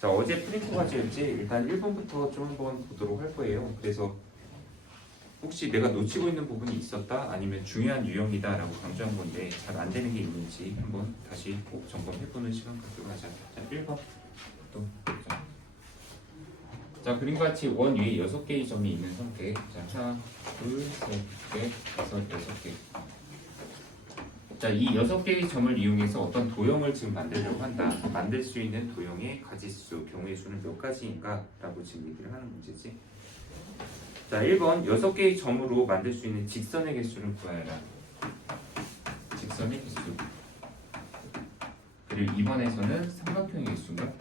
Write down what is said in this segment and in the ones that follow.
자, 어제 프린트 과제였지. 일단 1번부터 좀 한번 보도록 할 거예요. 그래서 혹시 내가 놓치고 있는 부분이 있었다 아니면 중요한 유형이다 라고 강조한 건데 잘 안 되는 게 있는지 한번 다시 꼭 점검해보는 시간 갖도록 하자. 자, 1번 또 보자. 자, 그림과 같이 원 위에 6개의 점이 있는 상태. 자, 하나, 둘, 셋, 넷, 다섯, 6개. 자, 이 6개의 점을 이용해서 어떤 도형을 지금 만들려고 한다. 만들 수 있는 도형의 가지수, 경우의 수는 몇 가지인가? 라고 지금 얘기를 하는 문제지. 자, 1번 6개의 점으로 만들 수 있는 직선의 개수를 구하여라. 직선의 개수. 그리고 2번에서는 삼각형의 개수인가?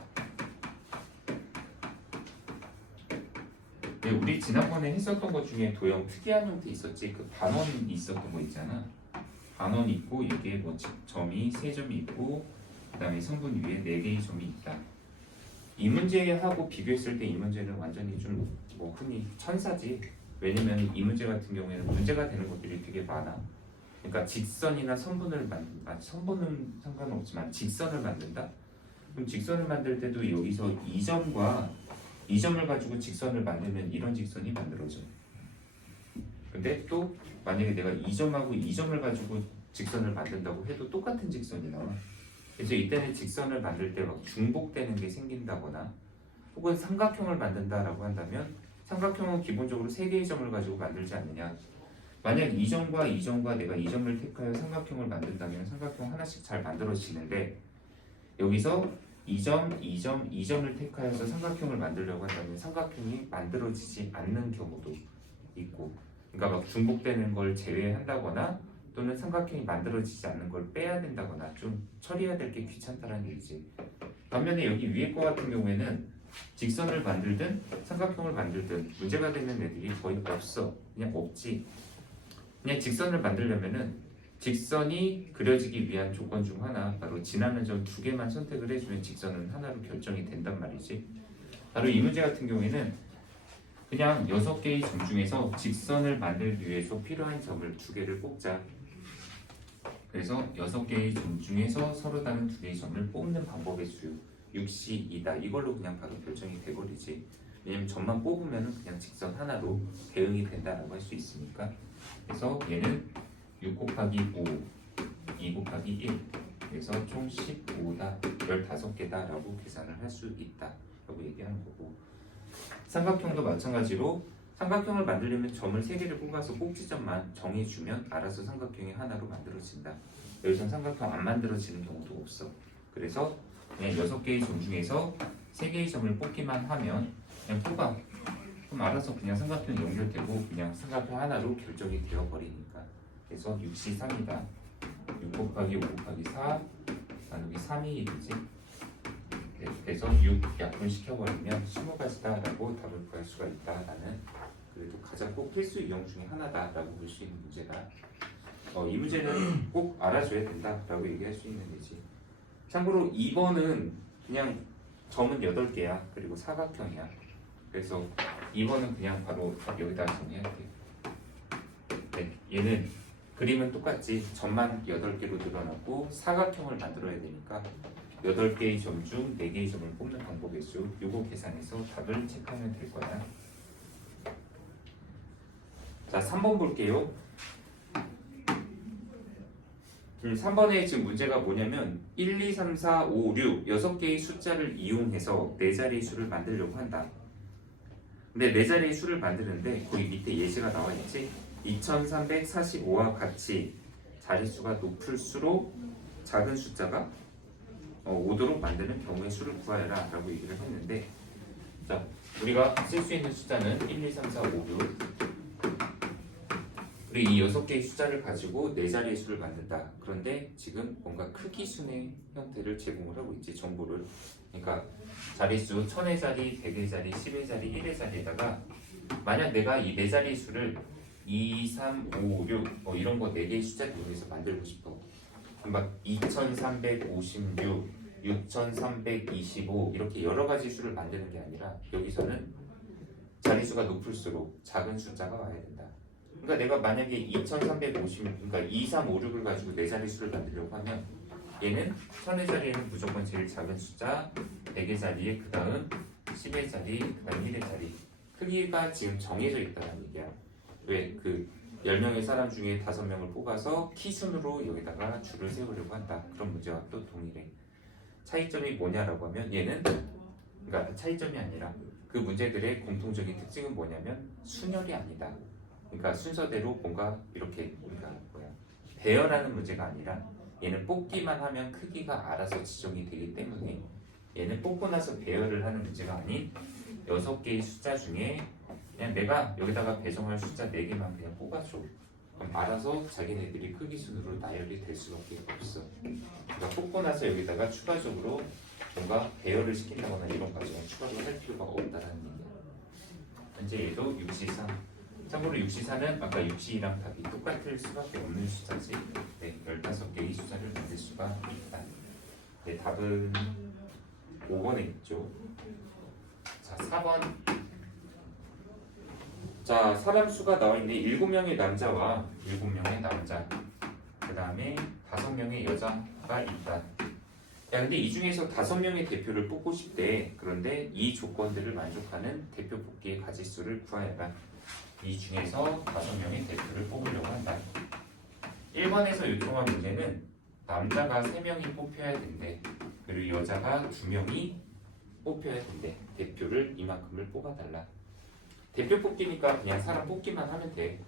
네, 우리 지난번에 했었던 것 중에 도형 특이한 형태 있었지. 그 반원이 있었던 거 있잖아. 반원 있고 여기에 뭐 점이 3점이 있고 그다음에 성분 위에 4개의 점이 있다. 이 문제하고 비교했을 때 이 문제는 완전히 좀 뭐 흔히 천사지. 왜냐면 이 문제 같은 경우에는 문제가 되는 것들이 되게 많아. 그러니까 직선이나 선분은 상관없지만 직선을 만든다. 그럼 직선을 만들 때도 여기서 이 점과 이 점을 가지고 직선을 만들면 이런 직선이 만들어져. 근데 또 만약에 내가 이 점하고 이 점을 가지고 직선을 만든다고 해도 똑같은 직선이 나와. 그래서 이때는 직선을 만들 때 막 중복되는 게 생긴다거나 혹은 삼각형을 만든다라고 한다면 삼각형은 기본적으로 3개의 점을 가지고 만들지 않느냐. 만약 이 점과 이 점과 내가 이 점을 택하여 삼각형을 만든다면 삼각형 하나씩 잘 만들어지는데 여기서 이 점, 이 점, 이 점을 택하여서 삼각형을 만들려고 한다면 삼각형이 만들어지지 않는 경우도 있고, 그러니까 막 중복되는 걸 제외한다거나 또는 삼각형이 만들어지지 않는 걸 빼야 된다거나 좀 처리해야 될 게 귀찮다는 얘기지. 반면에 여기 위에 거 같은 경우에는 직선을 만들든 삼각형을 만들든 문제가 되는 애들이 거의 없어. 그냥 없지. 그냥 직선을 만들려면은 직선이 그려지기 위한 조건 중 하나, 바로 지나는 점 2개만 선택을 해주면 직선은 하나로 결정이 된단 말이지. 바로 이 문제 같은 경우에는 그냥 6개의 점 중에서 직선을 만들기 위해서 필요한 점을 2개를 뽑자. 그래서 6개의 점 중에서 서로 다른 2개의 점을 뽑는 방법의 수 6C2다. 이걸로 그냥 바로 결정이 돼버리지. 왜냐면 점만 뽑으면 그냥 직선 하나로 대응이 된다라고 할 수 있으니까. 그래서 얘는 6 곱하기 5, 2 곱하기 1. 그래서 총 15다, 15개다 라고 계산을 할 수 있다 라고 얘기하는 거고, 삼각형도 마찬가지로 삼각형을 만들려면 점을 3개를 뽑아서 꼭지점만 정해주면 알아서 삼각형이 하나로 만들어진다. 여기서 삼각형 안 만들어지는 경우도 없어. 그래서 그냥 6개의 점 중에서 3개의 점을 뽑기만 하면 그냥 뽑아. 그럼 알아서 그냥 삼각형이 연결되고 그냥 삼각형 하나로 결정이 되어버리니까. 그래서 6C3이다. 6 곱하기 5 곱하기 4 나누기 3이 되지. 그래서 6 약분시켜버리면 20가지다 라고 답을 구할 수가 있다라는, 그래도 가장 꼭 필수 유형 중에 하나다 라고 볼 수 있는 문제다. 이 문제는 꼭 알아줘야 된다 라고 얘기할 수 있는 거지. 참고로 2번은 그냥 점은 8개야. 그리고 사각형이야. 그래서 2번은 그냥 바로 여기다 정리해야 돼. 네, 얘는 그림은 똑같지. 점만 8개로 늘어났고 사각형을 만들어야 되니까 8개의 점 중 4개의 점을 뽑는 방법의 수, 요거 계산해서 답을 체크하면 될 거야. 자, 3번 볼게요. 3번에 지금 문제가 뭐냐면 1, 2, 3, 4, 5, 6 6개의 숫자를 이용해서 4자리의 수를 만들려고 한다. 근데 4자리의 수를 만드는데 거기 밑에 예시가 나와 있지. 2345와 같이 자릿수가 높을수록 작은 숫자가 오도록 만드는 경우의 수를 구하여라 라고 얘기를 했는데, 자, 우리가 쓸 수 있는 숫자는 1, 2, 3, 4, 5, 6. 우리 이 6개의 숫자를 가지고 4자리의 수를 만든다. 그런데 지금 뭔가 크기 순의 형태를 제공을 하고 있지, 정보를. 그러니까 자릿수 1000의 자리, 100의 자리, 10의 자리, 1의 자리에다가 만약 내가 이 4자리의 수를 2, 3, 5, 6 이런 거 4개의 숫자를 이용해서 만들고 싶어. 막 2356, 6325 이렇게 여러 가지 수를 만드는 게 아니라 여기서는 자릿수가 높을수록 작은 숫자가 와야 된다. 그러니까 내가 만약에 2350, 그러니까 2356을 가지고 4자릿수를 만들려고 하면 얘는 1000의 자리에는 무조건 제일 작은 숫자 100의 자리에 그 다음 10의 자리 그 다음 1의 자리 크기가 지금 정해져 있다는 얘기야. 왜? 그 10명의 사람 중에 5명을 뽑아서 키 순으로 여기다가 줄을 세우려고 한다. 그런 문제와 또 동일해. 차이점이 뭐냐라고 하면 얘는 그러니까 차이점이 아니라 그 문제들의 공통적인 특징은 뭐냐면 순열이 아니다. 그러니까 순서대로 뭔가 이렇게 우리가 배열하는 문제가 아니라 얘는 뽑기만 하면 크기가 알아서 지정이 되기 때문에 얘는 뽑고 나서 배열을 하는 문제가 아닌 6개의 숫자 중에 그냥 내가 여기다가 배정할 숫자 4개만 그냥 뽑아줘. 그럼 알아서 자기네들이 크기 순으로 나열이 될 수밖에 없어. 그러니까 뽑고 나서 여기다가 추가적으로 뭔가 배열을 시킨다거나 이런 과정을 추가로 할 필요가 없다는 얘기야. 현재 얘도 6시3. 참고로 6시4는 아까 6시2랑 답이 똑같을 수밖에 없는 숫자지. 네, 15개의 숫자를 만들 수가 있다. 네, 답은 5번에 있죠. 자, 4번. 자, 사람 수가 나와 있네. 7명의 남자와 7명의 남자. 그 다음에 5명의 여자가 있다. 야, 근데 이 중에서 5명의 대표를 뽑고 싶대. 그런데 이 조건들을 만족하는 대표 뽑기의 가지수를 구하여라. 이 중에서 5명의 대표를 뽑으려고 한다. 1번에서 요청한 문제는 남자가 3명이 뽑혀야 된대. 그리고 여자가 2명이 뽑혀야 된대. 대표를 이만큼을 뽑아달라. 대표 뽑기니까 그냥 사람 뽑기만 하면 돼.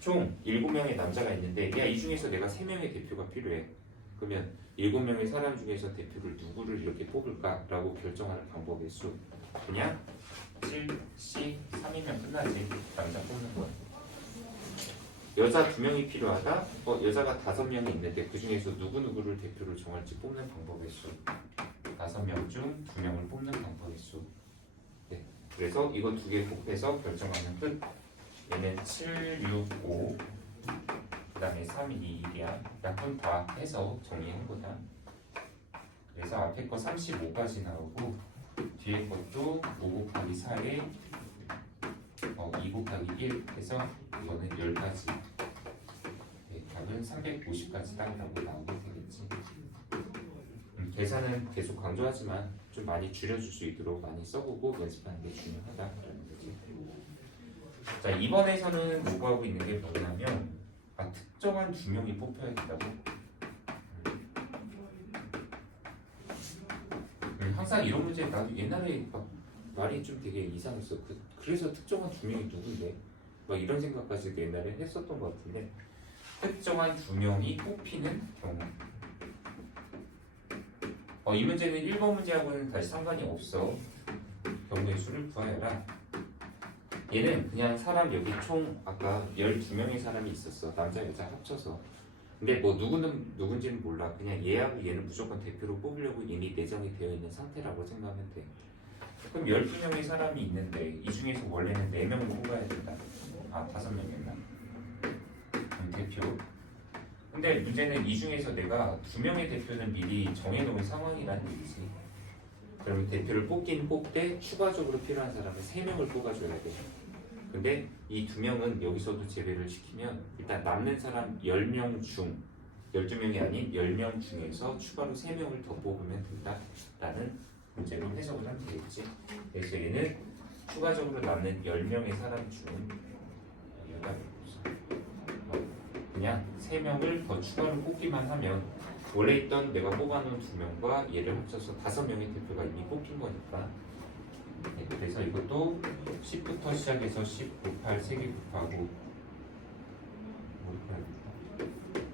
총 7명의 남자가 있는데 야, 이 중에서 내가 3명의 대표가 필요해. 그러면 7명의 사람 중에서 대표를 누구를 이렇게 뽑을까? 라고 결정하는 방법의 수. 그냥 7C3이면 끝나지. 남자 뽑는 거야. 여자 2명이 필요하다? 여자가 5명이 있는데 그 중에서 누구누구를 대표를 정할지 뽑는 방법의 수. 5명 중 2명을 뽑는 방법의 수. 네. 그래서 이거 2개 곱해서 결정하면 끝. 얘는 7, 6, 5. 그 다음에 3, 2, 1이야. 약분 다 해서 정리한 거다. 그래서 앞에 거 35까지 나오고 뒤에 것도 5 곱하기 4에 2 곱하기 1 해서 이거는 10가지. 네, 답은 350까지 딱이라고 나오게 되겠지. 계산은 계속 강조하지만 좀 많이 줄여줄 수 있도록 많이 써보고 연습하는 게 중요하다라는 거지. 자, 이번에서는 요구하고 있는 게 뭐냐면 특정한 2명이 뽑혀야 된다고. 항상 이런 문제 나도 옛날에 막 말이 좀 되게 이상했어. 그래서 특정한 2명이 누군데? 막 이런 생각까지도 옛날에 했었던 것 같은데 특정한 2명이 뽑히는 경우. 이 문제는 1번 문제하고는 다시 상관이 없어. 경우의 수를 구하여라. 얘는 그냥 사람 여기 총 아까 12명의 사람이 있었어. 남자 여자 합쳐서. 근데 뭐 누군지는 몰라. 그냥 얘하고 얘는 무조건 대표로 뽑으려고 이미 내정이 되어 있는 상태라고 생각하면 돼. 그럼 12명의 사람이 있는데 이 중에서 원래는 4명을 뽑아야 된다. 5명이었나? 대표. 근데 문제는 이 중에서 내가 2명의 대표는 미리 정해놓은 상황이라는 얘기지. 그러면 대표를 뽑긴 뽑되 추가적으로 필요한 사람은 3명을 뽑아줘야 돼. 근데 이 2명은 여기서도 제외를 시키면 일단 남는 사람 10명 중 12명이 아닌 10명 중에서 추가로 3명을 더 뽑으면 된다 라는 문제로 해석을 하면 되겠지. 그래서 얘는 추가적으로 남는 10명의 사람 중 그냥 3명을 더 추가로 뽑기만 하면 원래 있던 내가 뽑아놓은 2명과 얘를 합쳐서 5명의 대표가 이미 뽑힌 거니까. 네, 그래서 이것도 10부터 시작해서 10 곱할 3개 곱하고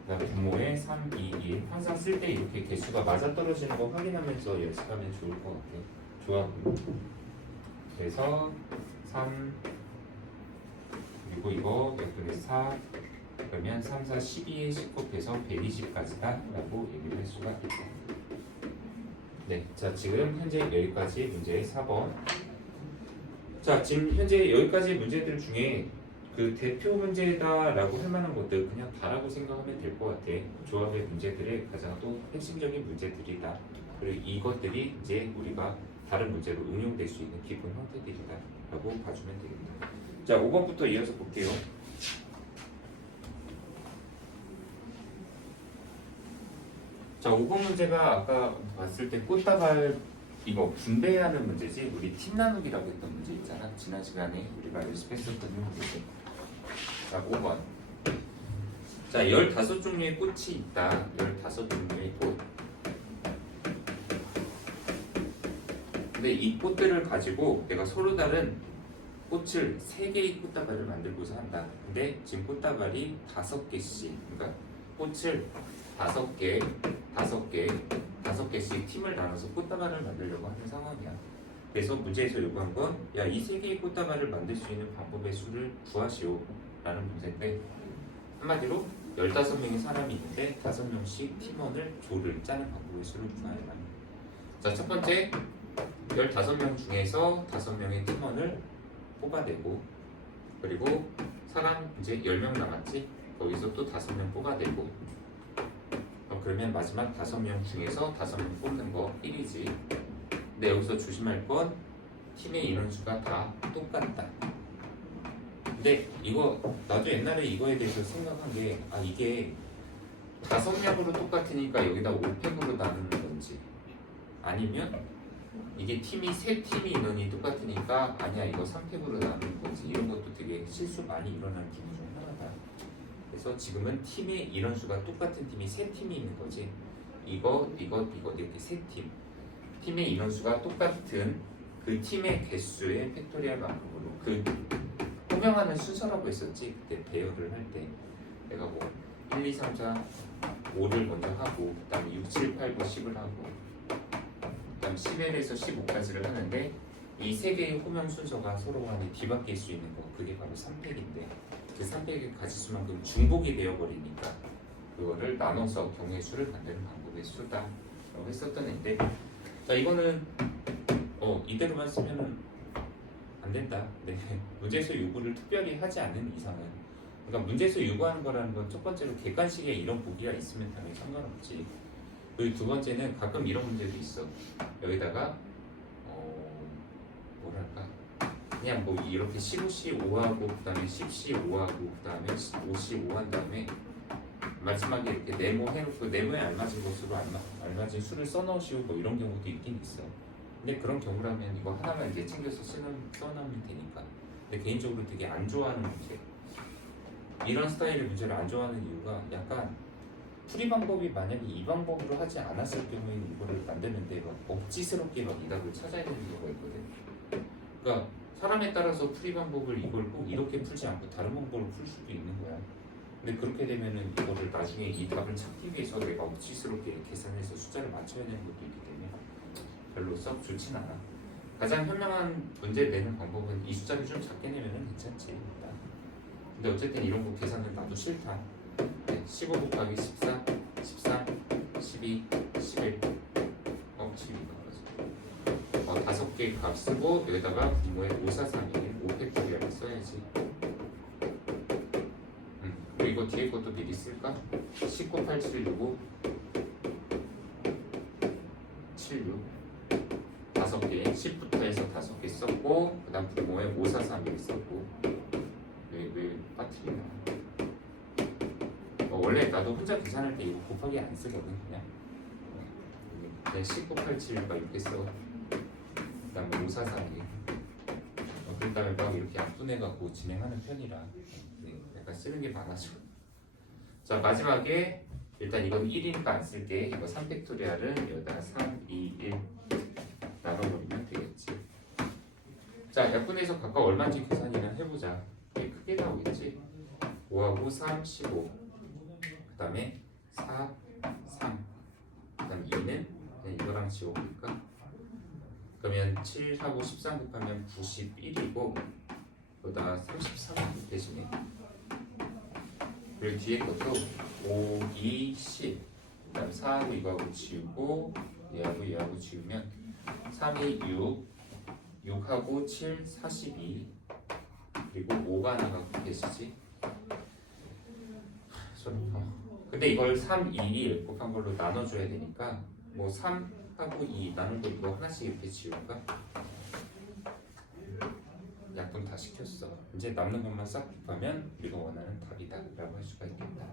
그다음 분모에 3, 2, 1 항상 쓸 때 이렇게 개수가 맞아떨어지는 거 확인하면서 연습하면 좋을 것 같아요. 좋아하고. 그래서 3 그리고 이거 약분의 4 그러면 3, 4, 12에 10 곱해서 120까지다 라고 얘기를 할 수가 있다. 네, 자 지금 현재 여기까지 문제 4번. 자 지금 현재 여기까지 문제들 중에 그 대표 문제다라고 할 만한 것들 그냥 다라고 생각하면 될 것 같아. 조합의 문제들의 가장 또 핵심적인 문제들이다. 그리고 이것들이 이제 우리가 다른 문제로 응용될 수 있는 기본 형태들이다 라고 봐주면 되겠다. 자 5번부터 이어서 볼게요. 자, 5번 문제가 아까 봤을 때 꽃다발 이거 분배하는 문제지. 우리 팀 나누기라고 했던 문제 있잖아. 지난 시간에 우리가 연습했었던 문제지. 자, 5번. 자, 15종류의 꽃이 있다. 15종류의 꽃. 근데 이 꽃들을 가지고 내가 서로 다른 꽃을 3개의 꽃다발을 만들고자 한다. 근데 지금 꽃다발이 5개씩, 그러니까 꽃을 5개씩 팀을 나눠서 꽃다발을 만들려고 하는 상황이야. 그래서 문제에서 요구한 건, 야, 이 3개의 꽃다발을 만들 수 있는 방법의 수를 구하시오 라는 문제인데, 한마디로 15명의 사람이 있는데 5명씩 팀원을 조를 짜는 방법의 수를 구하라. 자, 첫 번째 15명 중에서 5명의 팀원을 뽑아내고, 그리고 사람 이제 10명 남았지? 거기서 또 5명 뽑아내고, 그러면 마지막 5명 중에서 5명 뽑는 거 1이지. 근데 여기서 조심할 건 팀의 인원수가 다 똑같다. 근데 이거 나도 옛날에 이거에 대해서 생각한 게, 아, 이게 5명으로 똑같으니까 여기다 5팩으로 나누는 건지, 아니면 이게 팀이 3팀이 인원이 똑같으니까 아니야 이거 3팩으로 나누는 건지, 이런 것도 되게 실수 많이 일어나는 기분 중 하나다. 그래서 지금은 팀의 인원수가 똑같은 팀이 3팀이 있는 거지. 이거 이렇게 3팀. 팀의 인원수가 똑같은 그 팀의 개수의 팩토리얼 만큼으로, 그 호명하는 순서라고 했었지. 그때 배열을 할 때 내가 뭐 1, 2, 3, 4, 5를 먼저 하고, 그 다음에 6, 7, 8, 9, 10을 하고, 그 다음 11에서 15까지를 하는데, 이 3개의 호명 순서가 서로 간에 뒤바뀔 수 있는 거, 그게 바로 3팩인데, 그 3팩의 가지수만큼 중복이 되어버리니까 그거를 나눠서 경우의 수를 만드는 방법의 수다 라고 했었던 앤데, 자, 이거는 이대로만 쓰면은 안 된다. 네. 문제에서 요구를 특별히 하지 않는 이상은, 그러니까 문제에서 요구하는 거라는 건 첫 번째로 객관식에 이런 보기가 있으면 당연히 상관없지. 그리고 두 번째는 가끔 이런 문제도 있어. 여기다가 뭐랄까, 그냥 뭐 이렇게 15시 5하고 그 다음에 10시 5하고 그 다음에 5시 5한 다음에 마지막에 이렇게 네모 해놓고 네모에 알맞은 것으로 알맞은 수를 써넣으시오, 뭐 이런 경우도 있긴 있어. 근데 그런 경우라면 이거 하나만 이제 챙겨서 써놓으면 되니까. 근데 개인적으로 되게 안 좋아하는 문제, 이런 스타일의 문제를 안 좋아하는 이유가, 약간 풀이 방법이 만약에 이 방법으로 하지 않았을 경우에는 이거를 만드는데 막 억지스럽게 막 이 답을 찾아야 되는 경우가 있거든. 그러니까 사람에 따라서 풀이 방법을 이걸 꼭 이렇게 풀지 않고 다른 방법으로 풀 수도 있는 거야. 근데 그렇게 되면은 이거를 나중에 이 답을 찾기 위해서 내가 억지스럽게 계산해서 숫자를 맞춰야 되는 것도 있기 때문에 별로 썩 좋진 않아. 가장 현명한 문제 내는 방법은 이 숫자를 좀 작게 내면은 괜찮지 일단. 근데 어쨌든 이런 거 계산은 나도 싫다. 15 곱하기 14, 13, 12, 11, 12가 5개 값 쓰고, 여기다가 분모에 543일 5팩토리얼을 써야지. 그리고 이거 뒤에 것도 미리 쓸까? 19, 8, 7, 6, 76 5개, 10부터 해서 5개 썼고, 그 다음 분모에 543일 썼고. 왜 빠뜨리나? 원래 나도 혼자 계산할 때 이거 곱하기 안 쓰거든. 그냥 19, 8, 7가 이렇게 써. 그 다음에 543이, 그 다음에 막 이렇게 약분해갖고 진행하는 편이라 약간 쓰는 게 많아져. 자, 마지막에 일단 이건 1이니까 안 쓸게. 이거 3팩토리얼은 여기다 3, 2, 1 나눠버리면 되겠지. 자, 약분해서 각각 얼마인지 계산이나 해보자. 이게 크게 나오겠지. 5하고 3, 15. 그 다음에 4, 3. 그 다음에 2는 그냥 이거랑 지워볼까? 그러면 7하고 13 곱하면 91이고, 여기다 33 대신에, 그리고 뒤에 것도 5, 2, 10. 그 다음에 4하고 이거하고 지우고, 얘하고 지우면 3이 6, 6하고 7, 42. 그리고 5가 나가고 계시지. 근데 이걸 3, 2, 1 곱한 걸로 나눠줘야 되니까, 뭐 3하고 2 나눈 거 이거 하나씩 이렇게 지울까? 약분 다 시켰어. 이제 남는 것만 싹 곱하면 우리가 원하는 답이다 라고 할 수가 있겠다.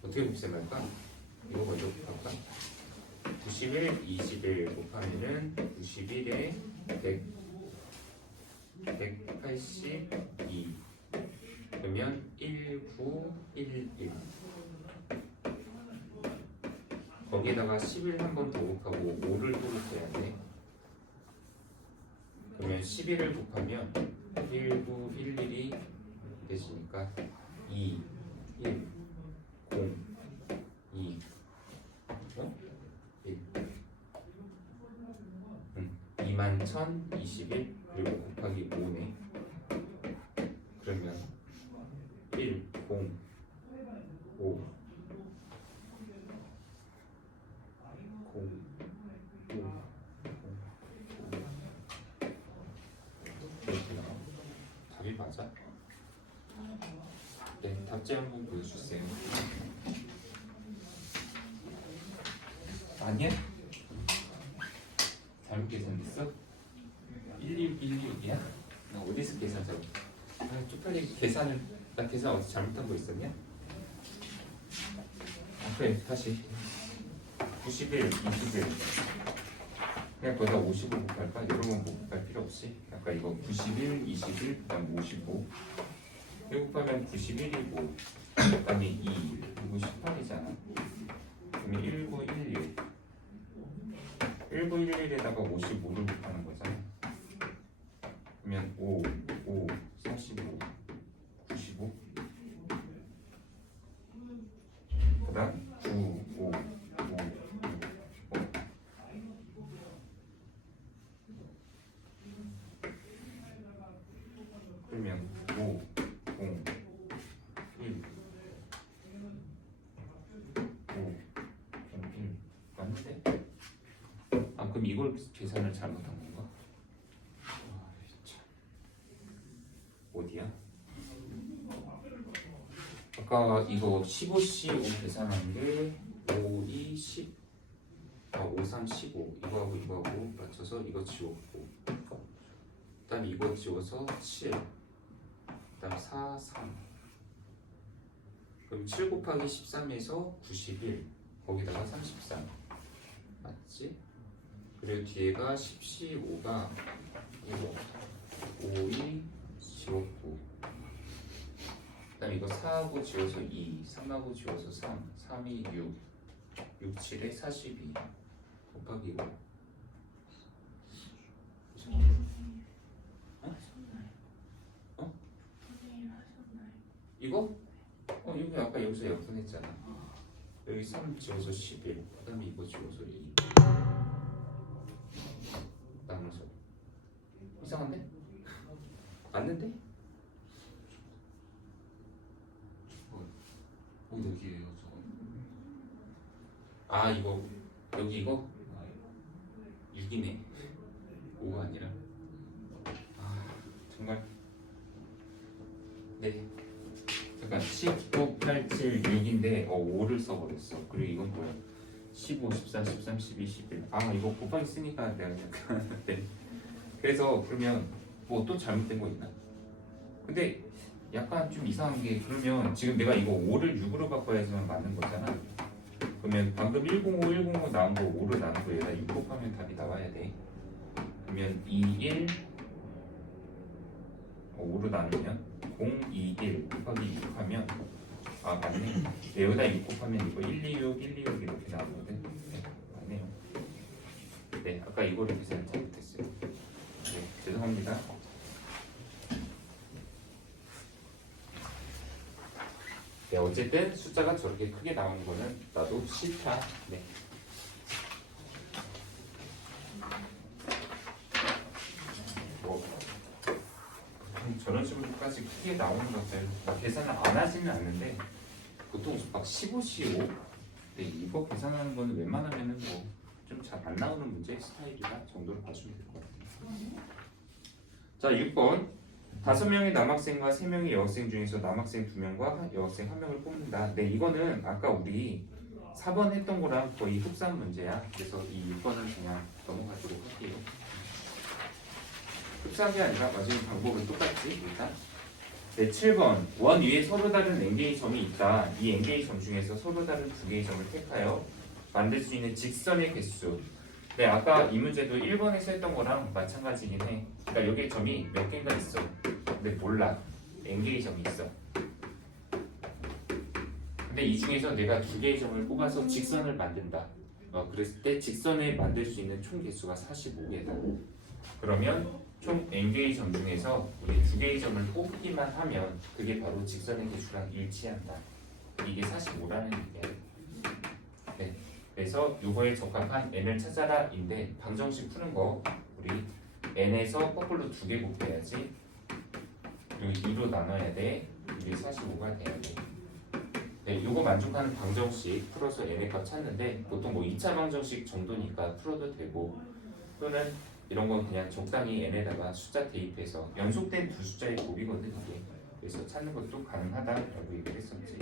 어떻게 곱셈할까? 이거 먼저 곱할까? 91, 21 곱하면은 91에 100, 182 그러면 1911 거기에다가 11 한 번 더 곱하고 5를 또 곱해야 돼. 그러면 11을 곱하면 1911이 되시니까 2, 1, 0, 2, 1 21,021 그리고 곱하기 5네. 그러면 1, 0, 5 답이 맞아? 네, 답지 한번 보여주세요. 아니야? 잘못 계산했어? 1616이야? 나 어디서 계산 잘못? 아, 쪽팔리 계산을 나 계산 어디 잘못한 거 있었냐? 아 그래 다시 91, 21 그냥 거기다 55 곱할까? 이런 건 곱할 필요 없이 아까 이거 91, 21, 그 다음 55 이거 곱하면 91이고 그 다음에 2, 이거 18이잖아 그러면 1911 1911에다가 55를 곱하는 거잖아 그러면 5, 5, 45, 95 그 다음 9, 5, 5, 5 그러면 5, 0, 1, 5, 0, 1 맞는데? 아 그럼 이걸 계산을 잘못한 건가? 아, 참. 어디야? 아까 이거 15C5 계산한 게 5, 2, 10 5, 3, 15 이거하고 이거하고 맞춰서 이거 지웠고 그 다음에 이거 지워서 7 그 다음 4, 3 그럼 7 곱하기 13에서 91 거기다가 33 맞지? 그리고 뒤에가 10C5가 5, 2 지웠고 그 다음에 이거 4하고 지워서 2 3하고 지워서 3 3이 6 6, 7에 42 곱하기 5 어? 이거? 여기 아까 여기서 역분했잖아 여기 3 지워서 11 그 다음에 이거 지워서 2 나눠서 이상한데? 맞는데? 여기에요 저거. 아 이거 여기 이거 6이네 5가 아니라 아 정말 네 잠깐 19, 8, 7, 6인데 5를 써버렸어 그리고 이건 뭐야 15, 14, 13, 12, 11 아 이거 곱하기 쓰니까 내가 약간 네. 그래서 그러면 뭐 또 잘못된 거 있나? 근데 약간 좀 이상한 게 그러면 지금 내가 이거 5를 6으로 바꿔야지만 맞는 거잖아 그러면 방금 105, 105 나온 거 5로 나눈 거 얘가 6 곱하면 답이 나와야 돼 그러면 2, 1 5로 나누면 0, 2, 1 곱하기 6 하면 아 맞네 여기다 6 곱하면 이거 1, 2, 6, 1, 2, 6 이렇게 나오거든 네, 맞네요 네 아까 이거를 계산 잘못했어요 네 죄송합니다 네, 어쨌든 숫자가 저렇게 크게 나오는 거는 나도 싫다. 네. 뭐 저런 식으로까지 크게 나오는 것들 계산을 안 하지는 않는데 보통 막 15, 15 네, 이거 계산하는 거는 웬만하면은 뭐 좀 잘 안 나오는 문제의 스타일이라 정도로 봐주면 될 것 같아요. 자, 6번. 5명의 남학생과 3명의 여학생 중에서 남학생 2명과 여학생 1명을 뽑는다. 네, 이거는 아까 우리 4번 했던 거랑 거의 흡사한 문제야. 그래서 이 6번은 그냥 넘어가도록 할게요. 흡사한 게 아니라 맞으면 방법은 똑같지, 일단. 네, 7번. 원 위에 서로 다른 n개의 점이 있다. 이 n개의 점 중에서 서로 다른 두 개의 점을 택하여 만들 수 있는 직선의 개수. 네, 아까 이 문제도 1번에서 했던 거랑 마찬가지긴 해. 그러니까 여기에 점이 몇 개가 있어. 근데 몰라. n개의 점이 있어. 근데 이 중에서 내가 두 개의 점을 뽑아서 직선을 만든다. 그랬을 때 직선에 만들 수 있는 총 개수가 45개다. 그러면 총 n개의 점 중에서 우리 두 개의 점을 뽑기만 하면 그게 바로 직선의 개수랑 일치한다. 이게 45라는 얘기야. 네. 그래서 이거에 적합한 n을 찾아라인데 방정식 푸는 거 우리 n에서 거꾸로 두 개 곱해야지. 그리고 2로 나눠야 돼. 이게 45가 돼야 돼. 네, 요거 만족하는 방정식 풀어서 n의 값 찾는데 보통 뭐 2차 방정식 정도니까 풀어도 되고 또는 이런 건 그냥 적당히 n에다가 숫자 대입해서 연속된 두 숫자의 곱이거든 이게. 그래서 찾는 것도 가능하다라고 얘기를 했었지.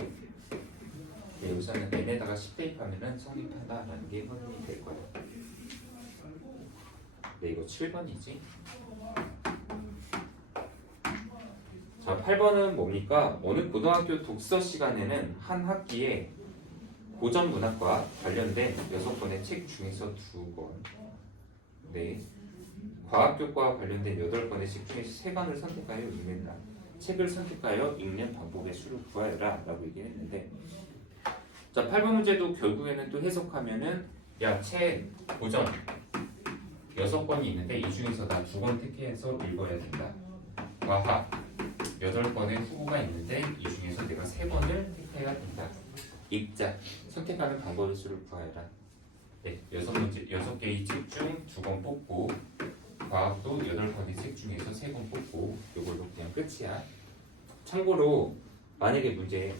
네, 여기서는 n에다가 10 대입하면은 성립한다라는 게 확인이 될 거야. 네, 이거 7번이지. 자, 8번은 뭡니까? 어느 고등학교 독서 시간에는 한 학기에 고전 문학과 관련된 6권의 책 중에서 2권, 네, 과학교과 관련된 8권의 책 중에서 3권을 선택하여 읽는다. 책을 선택하여 읽는 방법의 수를 구하여라 라고 얘기를 했는데, 자, 8번 문제도 결국에는 또 해석하면은 야, 책 고전 6권이 있는데 이 중에서 나 2권 택해서 읽어야 된다. 과학 8권의 후보가 있는데 이 중에서 내가 3권을 택해야 된다. 읽자. 선택하는 방법의 수를 구하여라. 네, 6개의 책 중 2권 뽑고 과학도 8권의 책 중에서 3권 뽑고 이걸로 그냥 끝이야. 참고로 만약에 문제에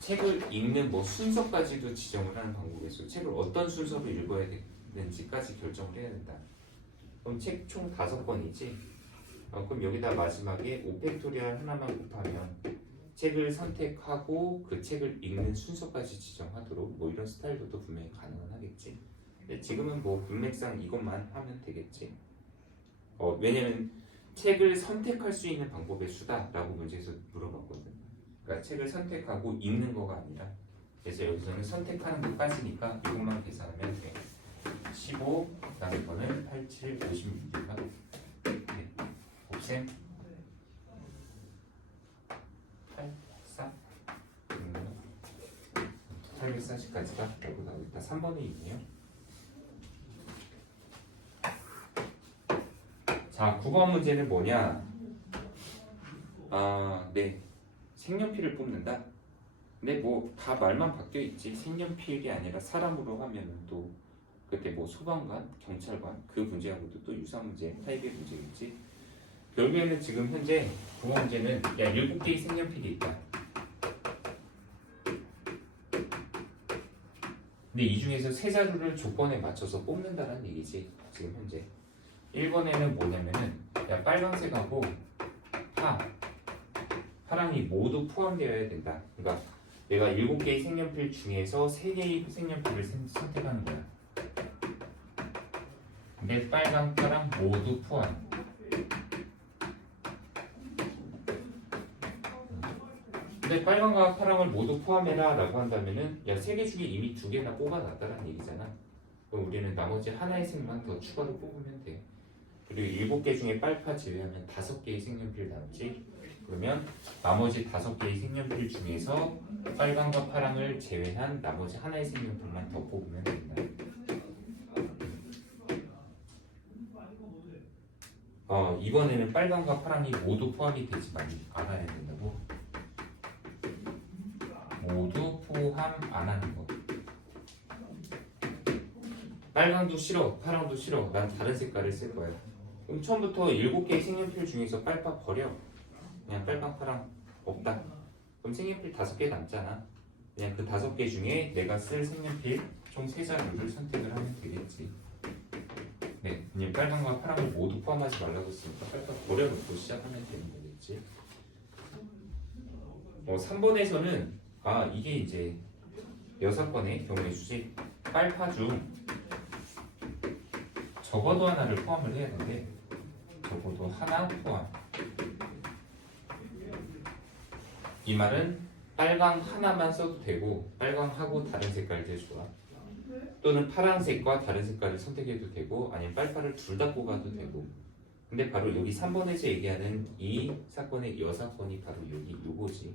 책을 읽는 뭐 순서까지도 지정을 하는 방법이 있어. 책을 어떤 순서로 읽어야 되는지까지 결정을 해야 된다. 그럼 책 총 5권이지? 그럼 여기다 마지막에 5팩토리얼 하나만 곱하면 책을 선택하고 그 책을 읽는 순서까지 지정하도록 뭐 이런 스타일도 분명히 가능은 하겠지. 근데 지금은 뭐 문맥상 이것만 하면 되겠지. 왜냐면 책을 선택할 수 있는 방법의 수다라고 문제에서 물어봤거든. 그러니까 책을 선택하고 읽는 거가 아니라. 그래서 여기서는 선택하는 것까지니까 이것만 계산하면 돼. 15, 그다음에 이거는 87, 56이니까 네. 곱셈 8, 4 840까지가 라고 나오겠다. 3번에 있네요. 자, 9번 문제는 뭐냐? 네, 색연필을 뽑는다. 근데 뭐 다 말만 바뀌어 있지. 색연필이 아니라 사람으로 하면은 또 그때 뭐 소방관, 경찰관 그 문제하고도 또 유사한 문제, 타입의 문제겠지. 결국에는 지금 현재 9번 문제는 야 7개의 색연필이 있다. 근데 이 중에서 세 자루를 조건에 맞춰서 뽑는다는 얘기지. 지금 현재 1번에는 뭐냐면은 야 빨간색하고 파랑이 모두 포함되어야 된다. 그러니까 내가 7개의 색연필 중에서 3개의 색연필을 선택하는 거야. 근데 빨강, 파랑 모두 포함. 근데 빨강과 파랑을 모두 포함해라 라고 한다면은 야 3개 중에 이미 2개나 뽑아놨다는 얘기잖아. 그럼 우리는 나머지 하나의 색만 더 추가로 뽑으면 돼. 그리고 7개 중에 빨파 제외하면 5개의 색연필 남지. 그러면 나머지 5개의 색연필 중에서 빨강과 파랑을 제외한 나머지 하나의 색연필만 더 뽑으면 된다. 이번에는 빨강과 파랑이 모두 포함이 되지 않아야 된다고. 모두 포함 안 하는 거. 빨강도 싫어, 파랑도 싫어. 난 다른 색깔을 쓸 거야. 그럼 처음부터 7개의 색연필 중에서 빨파 버려. 그냥 빨강, 파랑 없다. 그럼 색연필 5개 남잖아. 그냥 그 5개 중에 내가 쓸 색연필 총 3자루를 선택을 하면 되겠지. 네, 그냥 빨강과 파랑을 모두 포함하지 말라고 했으니까 빨강 버려놓고 시작하면 되는 거겠지. 3번에서는 이게 이제 6번의 경우의 수지. 빨파 중 적어도 하나를 포함을 해야 되는데 적어도 하나 포함. 이 말은 빨강 하나만 써도 되고 빨강하고 다른 색깔들 좋아. 또는 파란색과 다른 색깔을 선택해도 되고 아니면 빨파를 둘 다 뽑아도 되고. 근데 바로 여기 3번에서 얘기하는 이 사건의 여사건이 바로 여기 요거지.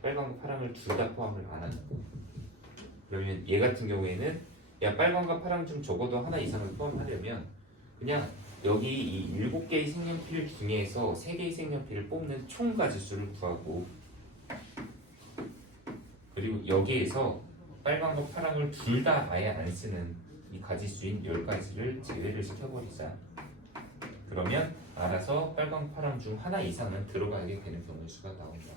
빨강과 파랑을 둘 다 포함을 안 하는 거. 그러면 얘 같은 경우에는 야 빨강과 파랑 중 적어도 하나 이상을 포함하려면 그냥 여기 이 7개의 색연필 중에서 3개의 색연필을 뽑는 총 가지수를 구하고 그리고 여기에서 빨강과 파랑을 둘 다 아예 안 쓰는 이 가지수인 10가지를 제외를 시켜버리자. 그러면 알아서 빨강, 파랑 중 하나 이상은 들어가게 되는 경우의 수가 나온다.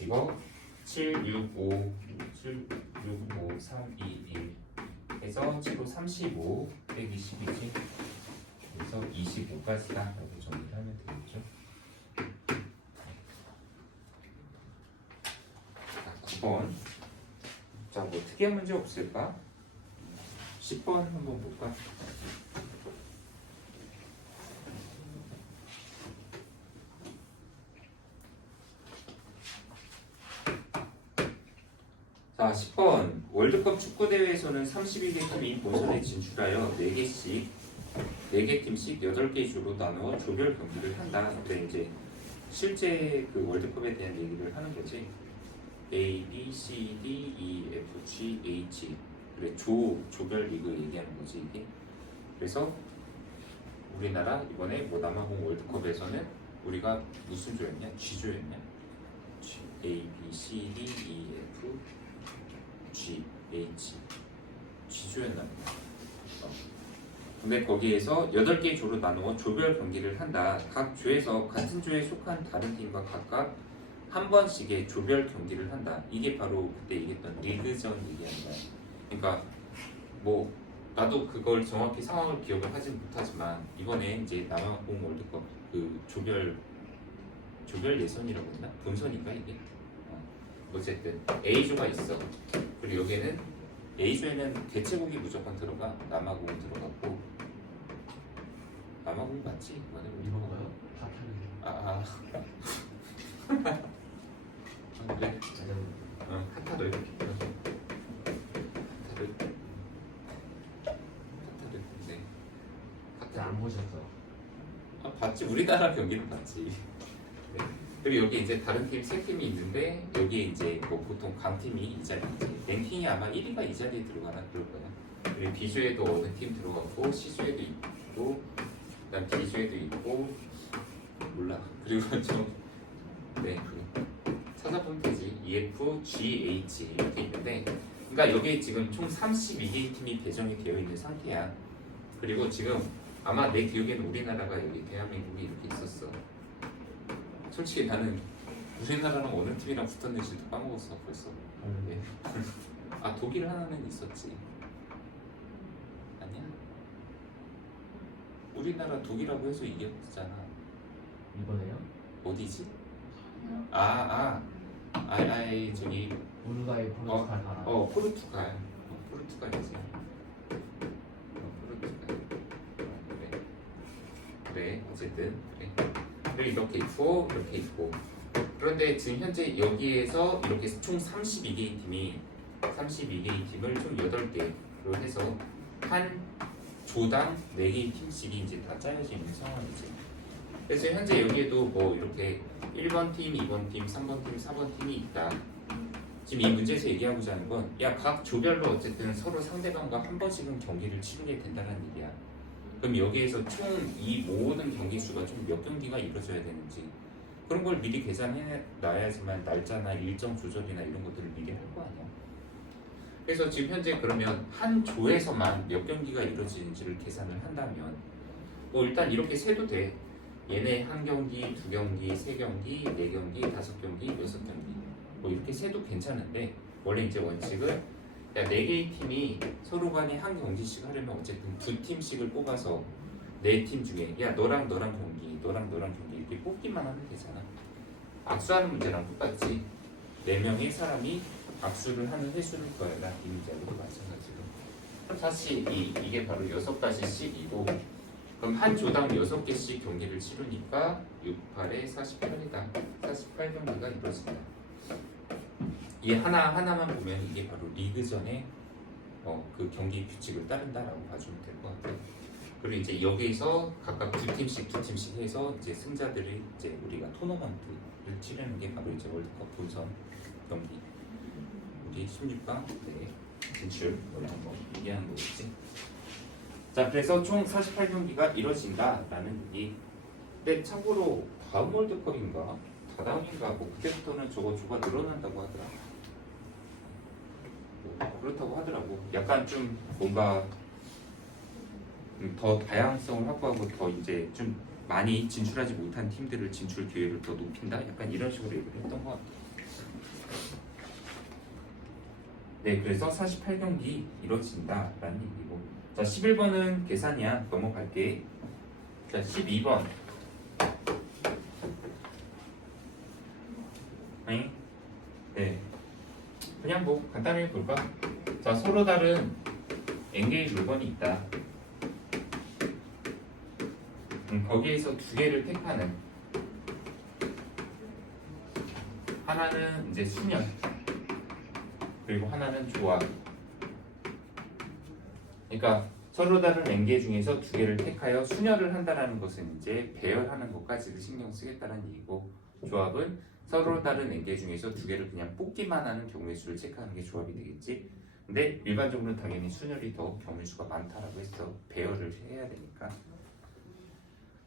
이거 7, 6, 5, 7, 6, 5, 3, 2, 1 해서 7호 35 빼기 10이지. 그래서 25까지다 라고 정리를 하면 되겠죠. 자, 9번. 자, 뭐 특이한 문제 없을까? 10번 한번 볼까? 자, 10번. 월드컵 축구대회에서는 32개 팀이 본선에 진출하여 4개 팀씩 8개 조로 나누어 조별 경기를 한다. 근데 이제 실제 그 월드컵에 대한 얘기를 하는 거지. A, B, C, D, E, F, G, H. 그래, 조별 리그 얘기하는 거지, 이게. 그래서 우리나라 이번에 뭐 남아공 월드컵에서는 우리가 무슨 조였냐? G조였냐? G, A, B, C, D, E, F, G, H. G조였나 보다. 근데 거기에서 8개 조로 나누어 조별 경기를 한다. 각 조에서 같은 조에 속한 다른 팀과 각각 한 번씩의 조별 경기를 한다. 이게 바로 그때 얘기했던 리그전 얘기하는 거야. 그러니까 뭐 나도 그걸 정확히 상황을 기억을 하진 못하지만 이번에 이제 남아공 월드컵 그 조별 예선이라고 했나? 본선인가 이게? 어쨌든 A조가 있어. 그리고 여기에는 A조에는 개최국이 무조건 들어가. 남아공은 들어갔고 남아공 맞지? 이번에 이건가요? 파타르. 그래? 카타르. 네. 안 보셨죠? 봤지. 우리나라 경기는 봤지. 네. 그리고 여기 이제 다른 팀 3팀이 있는데 여기 이제 뭐 보통 강팀이 이 자리이지. 랭킹이 아마 1위가 이 자리에 들어가나 그럴 거야. 그리고 B조에도 어느 팀 들어갔고 C조에도 있고 그다음 D조에도 있고 몰라. 그리고 좀 네, 찾아보면 되지. EF, G, H 이렇게 있는데 그러니까 여기 지금 총 32개의 팀이 배정이 되어 있는 상태야. 그리고 지금 아마 내 기억에는 우리나라가 여기 대한민국이 이렇게 있었어. 솔직히 나는 우리나라랑 어느 팀이랑 붙었는지도 까먹었어 벌써. 네. 아 독일 하나는 있었지. 아니야? 우리나라 독일하고 해서 이겼잖아. 이번에요? 어디지? 저기 우루과이, 포르투갈 가나? 포르투갈. 포르투갈이지. 포르투갈. 그래 어쨌든 그래. 그리고 이렇게 있고 이렇게 있고. 그런데 지금 현재 여기에서 이렇게 총 32개의 팀이 32개의 팀을 총 8개로 해서 한 조당 4개의 팀씩이 이제 다 짜여져 있는 상황이지. 그래서 현재 여기에도 뭐 이렇게 1번 팀, 2번 팀, 3번 팀, 4번 팀이 있다. 지금 이 문제에서 얘기하고자 하는 건 야 각 조별로 어쨌든 서로 상대방과 한 번씩은 경기를 치르게 된다는 얘기야. 그럼 여기에서 총 이 모든 경기 수가 좀 몇 경기가 이루어져야 되는지 그런 걸 미리 계산해 놔야지만 날짜나 일정 조절이나 이런 것들을 미리 할 거 아니야. 그래서 지금 현재 그러면 한 조에서만 몇 경기가 이루어지는지를 계산을 한다면 뭐 일단 이렇게 세도 돼. 얘네 한 경기, 두 경기, 세 경기, 네 경기, 다섯 경기, 여섯 경기 뭐 이렇게 세도 괜찮은데 원래 이제 원칙은 야, 4개의 팀이 서로 간에 한 경기씩 하려면 어쨌든 2팀씩을 뽑아서 4팀 중에 야 너랑 경기, 너랑 경기 이렇게 뽑기만 하면 되잖아. 악수하는 문제랑 똑같지. 4명의 사람이 악수를 하는 횟수를 구하라. 이 문제하고도 마찬가지로. 그럼 사실 이게 바로 6가지 씩이고 그럼 한 조당 6개씩 경기를 치르니까 6, 8에 48이다. 48경기가 이루어진다. 이 하나하나만 보면 이게 바로 리그전의 그 경기 규칙을 따른다라고 봐주면 될 것 같아요. 그리고 이제 여기에서 각각 두 팀씩 해서 이제 승자들이 이제 우리가 토너먼트를 치르는 게 바로 이제 월드컵 본선 경기. 우리 16강 진출 이런 거 얘기하는 거겠지. 자, 그래서 총 48경기가 이뤄진다라는 얘기. 근데 참고로 다음 월드컵인가 다다음인가 뭐 그때부터는 저거 조가 늘어난다고 하더라. 뭐 그렇다고 하더라고. 약간 좀 뭔가 더 다양성을 확보하고 더 이제 좀 많이 진출하지 못한 팀들을 진출 기회를 더 높인다. 약간 이런 식으로 얘기를 했던 것 같아요. 네, 그래서 48경기 이뤄진다라는 얘기고. 자, 11번은 계산이야. 넘어갈게. 자, 12번. 네. 그냥 뭐 간단하게 볼까? 자, 서로 다른 엔게이지 물건이 있다. 거기에서 두 개를 택하는. 하나는 이제 수년, 그리고 하나는 조합. 그러니까 서로 다른 엔게 중에서 두 개를 택하여 순혈을 한다라는 것은 이제 배열하는 것까지도 신경 쓰겠다는 얘기고, 조합은 서로 다른 엔게 중에서 두 개를 그냥 뽑기만 하는 경우의 수를 체크하는 게 조합이 되겠지. 근데 일반적으로는 당연히 순혈이 더 경우의 수가 많다라고 했어. 배열을 해야 되니까.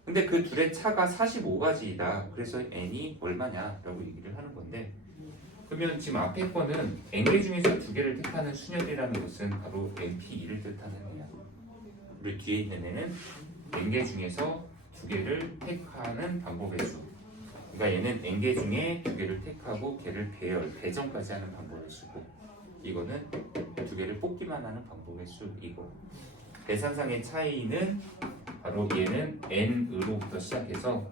근데 그 둘의 차가 45가지이다. 그래서 n이 얼마냐라고 얘기를 하는 건데, 그러면 지금 앞에 거는 n개 중에서 두 개를 택하는 순혈이라는 것은 바로 np2를 뜻하는 애야. 우리 뒤에 있는 애는 n개 중에서 두 개를 택하는 방법의 수. 그러니까 얘는 n개 중에 두 개를 택하고 걔를 배정까지 하는 방법의 수고, 이거는 두 개를 뽑기만 하는 방법의 수이고, 계산상의 차이는 바로 얘는 n으로부터 시작해서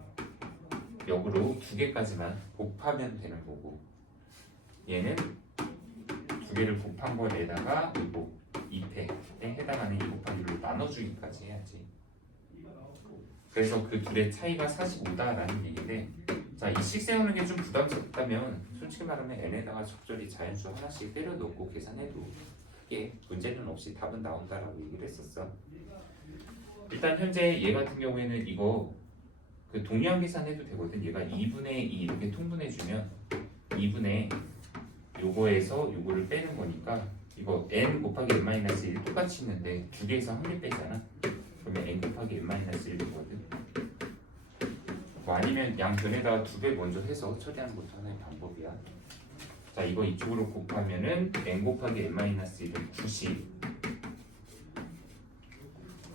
역으로 두 개까지만 곱하면 되는 거고, 얘는 두 개를 곱한 거에다가 이거 2팩에 해당하는 2 곱하기 1로 나눠주기까지 해야지. 그래서 그 둘의 차이가 45다라는 얘기인데, 자, 이 식 세우는 게 좀 부담스럽다면 솔직히 말하면 n에다가 적절히 자연수 하나씩 때려 넣고 계산해도 크게 문제는 없이 답은 나온다라고 얘기를 했었어. 일단 현재 얘 같은 경우에는 이거 그 동일한 계산해도 되거든. 얘가 2분의 2 이렇게 통분해주면 2분의 요거에서 요거를 빼는 거니까, 이거 n 곱하기 n-1 똑같이 있는데 두 개에서 한 개 빼잖아. 그러면 n 곱하기 n-1 되거든. 뭐 아니면 양 변에다가 두 배 먼저 해서 처리하는 것도 하나의 방법이야. 자, 이거 이쪽으로 곱하면은 n 곱하기 n-1은 90.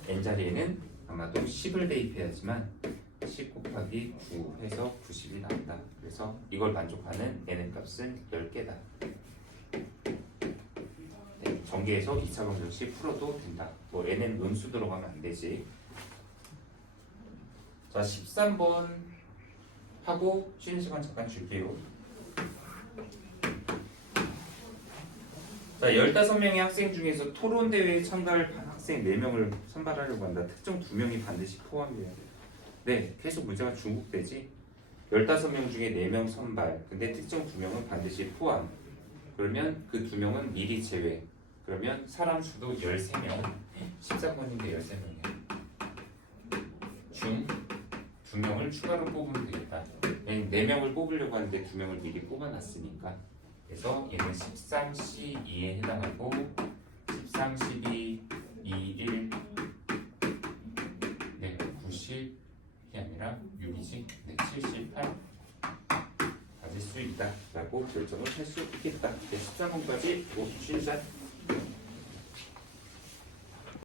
n 자리에는 아마도 10을 대입해야지만 10 곱하기 9 해서 90이 나온다. 그래서 이걸 만족하는 n의 값은 10개다. 네, 전개해서 2차 방정식 풀어도 된다. 뭐 n은 논수 들어가면 안 되지. 자, 13번 하고 쉬는 시간 잠깐 줄게요. 자, 15명의 학생 중에서 토론 대회에 참가할 학생 4명을 선발하려고 한다. 특정 2명이 반드시 포함돼야 돼. 네, 계속 문제가 중복되지. 15명 중에 4명 선발. 근데 특정 2명은 반드시 포함. 그러면 그 2명은 미리 제외. 그러면 사람 수도 13명. 13번인데 13명이야. 중 2명을 추가로 뽑으면 되겠다. 4명을 뽑으려고 하는데 2명을 미리 뽑아놨으니까. 그래서 얘는 13C2에 해당하고 13, 12, 2, 1, 네, 90이 아니라 6이지. 네, 78 가질 수 있다 라고 결정을 할 수 있겠다. 네, 13번까지 쉬자.